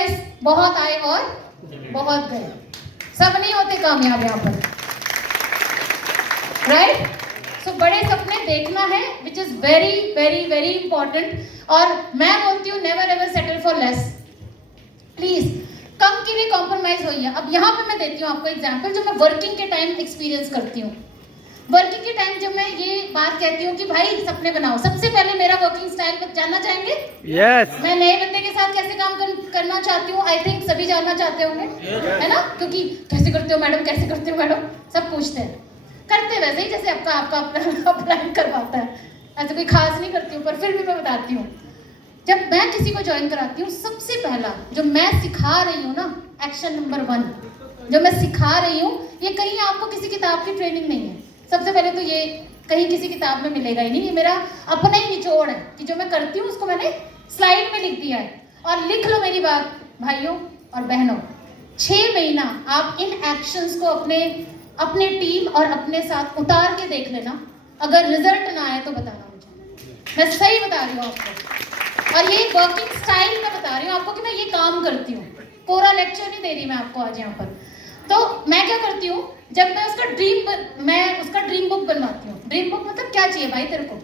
Guys, बहुत आए और बहुत गए, सब नहीं होते कामयाब यहाँ पर, राइट? सो बड़े सपने देखना है, which is very very very important. और मैं बोलती हूँ never ever settle for less, please come के लिए कॉम्प्रोमाइज होइए। अब यहाँ पे मैं देती हूँ आपको एग्जाम्पल, जो मैं वर्किंग के टाइम एक्सपीरियंस करती हूँ। वर्किंग के टाइम जब मैं ये बात कहती हूँ कि भाई सपने बनाओ, सबसे पहले मेरा वर्किंग स्टाइल जानना चाहेंगे? यस। मैं नए बंदे के साथ कैसे काम करना चाहती हूँ, आई थिंक सभी जानना चाहते होंगे, है ना? क्योंकि कैसे करते हो मैडम, कैसे करते हो मैडम, सब पूछते हैं। करते वैसे ही जैसे आपका आपका अप्लाई करवाता है, ऐसे कोई खास नहीं करती हूँ, पर फिर भी मैं बताती हूँ। जब मैं किसी को ज्वाइन कराती हूँ, सबसे पहला जो मैं सिखा रही हूँ ना, एक्शन नंबर 1 जो मैं सिखा रही हूँ, ये कहीं आपको किसी किताब की ट्रेनिंग नहीं है। सबसे पहले तो ये कहीं किसी किताब में मिलेगा ही नहीं, ये मेरा अपना ही निचोड़ है कि जो मैं करती हूँ उसको मैंने स्लाइड में लिख दिया है। और लिख लो मेरी बात भाइयों और बहनों, 6 महीना आप इन एक्शंस को अपने टीम और अपने साथ उतार के देख लेना। अगर रिजल्ट ना आए तो बताना मुझे, मैं सही बता रही हूँ आपको। और ये वर्किंग स्टाइल मैं बता रही हूँ आपको कि मैं ये काम करती हूँ, पूरा लेक्चर नहीं दे रही मैं आपको आज यहाँ पर। तो मैं क्या करती हूँ, जब मैं उसका ड्रीम बुक बनवाती हूँ। ड्रीम बुक मतलब क्या चाहिए भाई तेरे को,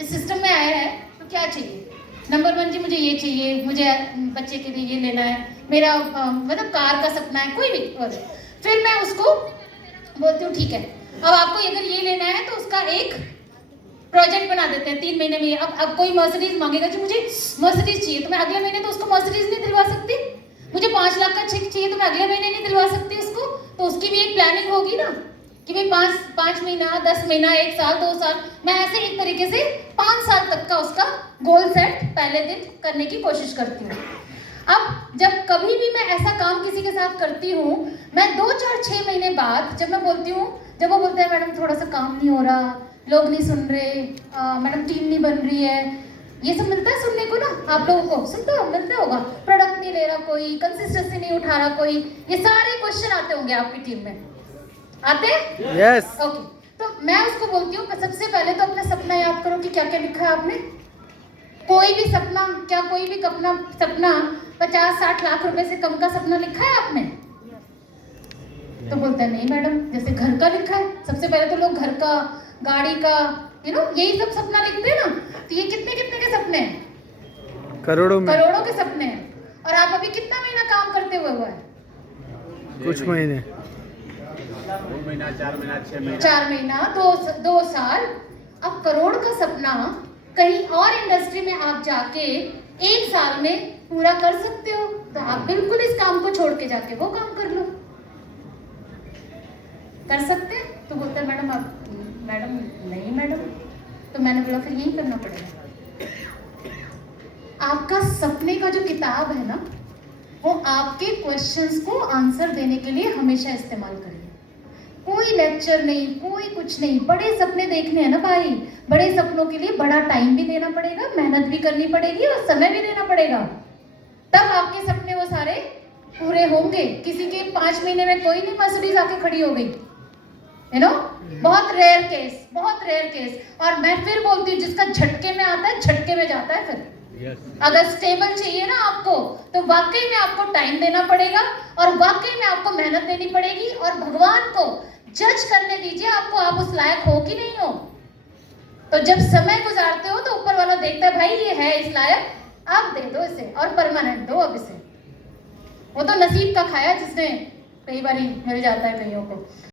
इस सिस्टम में आया है तो क्या चाहिए? नंबर 1 जी मुझे ये चाहिए, मुझे बच्चे के लिए ये लेना है, मेरा मतलब कार का सपना है, कोई भी। फिर मैं उसको बोलती हूँ ठीक है, अब आपको अगर ये लेना है तो उसका एक प्रोजेक्ट बना देते हैं 3 महीने में। अब कोई मर्सिडीज मांगेगा कि मुझे मर्सिडीज चाहिए, तो मैं अगले महीने तो उसको मर्सिडीज नहीं दिलवा सकती। मुझे 5 लाख का चेक चाहिए तो मैं अगले महीने नहीं दिलवा सकती उसको। तो उसकी भी एक प्लानिंग होगी ना कि भाई 5 महीना, 10 महीना, 1 साल, 2 साल, मैं ऐसे एक तरीके से 5 साल तक का उसका गोल सेट पहले दिन करने की कोशिश करती हूँ। अब जब कभी भी मैं ऐसा काम किसी के साथ करती हूँ, मैं 2, 4, 6 महीने बाद जब मैं बोलती हूँ, जब वो बोलते हैं मैडम थोड़ा सा काम नहीं हो रहा, लोग नहीं सुन रहे, मैडम टीम नहीं बन रही है, ये सब मिलता है सुनने को ना आप लोगों को, सुनते हो, मिलता होगा, प्रोडक्ट नहीं ले रहा कोई, कंसिस्टेंसी नहीं उठा रहा कोई, ये सारे क्वेश्चन आते होंगे आपकी टीम में, आते हैं? यस। ओके, तो मैं उसको बोलती हूँ सबसे पहले तो अपना सपना याद करो कि क्या क्या लिखा है आपने। कोई भी सपना, क्या कोई भी सपना 50-60 लाख रुपए से कम का सपना लिखा है आपने? तो बोलता है नहीं मैडम, जैसे घर का लिखा है। सबसे पहले तो लोग घर का, गाड़ी का, यही सब सपना लिखते हैं ना। तो ये कितने कितने के सपने हैं? करोड़ों में, करोड़ों के सपने हैं। और आप अभी कितना महीना काम करते हुए है? कुछ महीने, 2 महीना, 4 महीना, 6 महीना, 4 महीना, 2 साल। अब करोड़ का सपना कहीं और इंडस्ट्री में आप जाके 1 साल में पूरा कर सकते हो, तो आप बिल्कुल इस काम को छोड़ के जाके वो काम कर लो। कर सकते हैं? तो बोलते हैं मैडम आप, मैडम नहीं मैडम, तो मैंने बोला फिर यही करना पड़ेगा। आपका सपने का जो किताब है ना, वो आपके क्वेश्चंस को आंसर देने के लिए हमेशा इस्तेमाल करिए। कोई लेक्चर नहीं, कोई कुछ नहीं, बड़े सपने देखने हैं ना भाई, बड़े सपनों के लिए बड़ा टाइम भी देना पड़ेगा, मेहनत भी करनी पड़ेगी और समय भी देना पड़ेगा, तब आपके सपने वो सारे पूरे होंगे। किसी के 5 महीने में कोई नहीं मर्सिडीज आके खड़ी हो गई, बहुत रेयर केस, बहुत रेयर केस। और मैं फिर बोलती हूँ जिसका झटके में आता है झटके में जाता है। फिर अगर स्टेबल चाहिए ना आपको, तो वाकई में आपको टाइम देना पड़ेगा और वाकई में आपको मेहनत देनी पड़ेगी, और भगवान को जज करने दीजिए आपको, आप उस लायक हो कि नहीं हो। तो जब समय गुजारते हो तो ऊपर वाला देखता है भाई ये है इस लायक, आप दे दो इसे और परमानेंट दो अब इसे। वो तो नसीब का खाया जिसने, कई बार मिल जाता है कईयों को।